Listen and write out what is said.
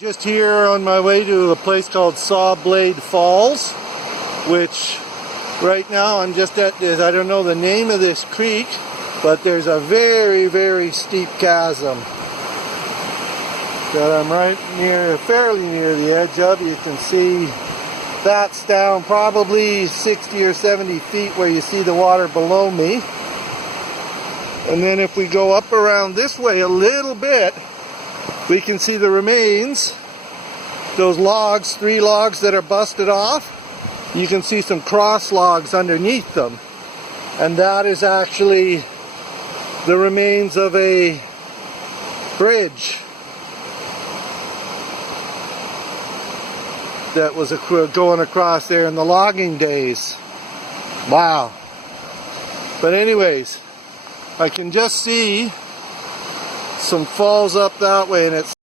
Just here on my way to a place called Saw Blade Falls, which right now I'm just at this, I don't know the name of this creek, but there's a very, very steep chasm that I'm right near, fairly near the edge of. You can see that's down probably 60 or 70 feet where you see the water below me. And then if we go up around this way a little bit, we can see the remains, those logs, 3 logs that are busted off. You can see some cross logs underneath them. And that is actually the remains of a bridge that was going across there in the logging days. Wow. But anyways, I can just see some falls up that way, and it's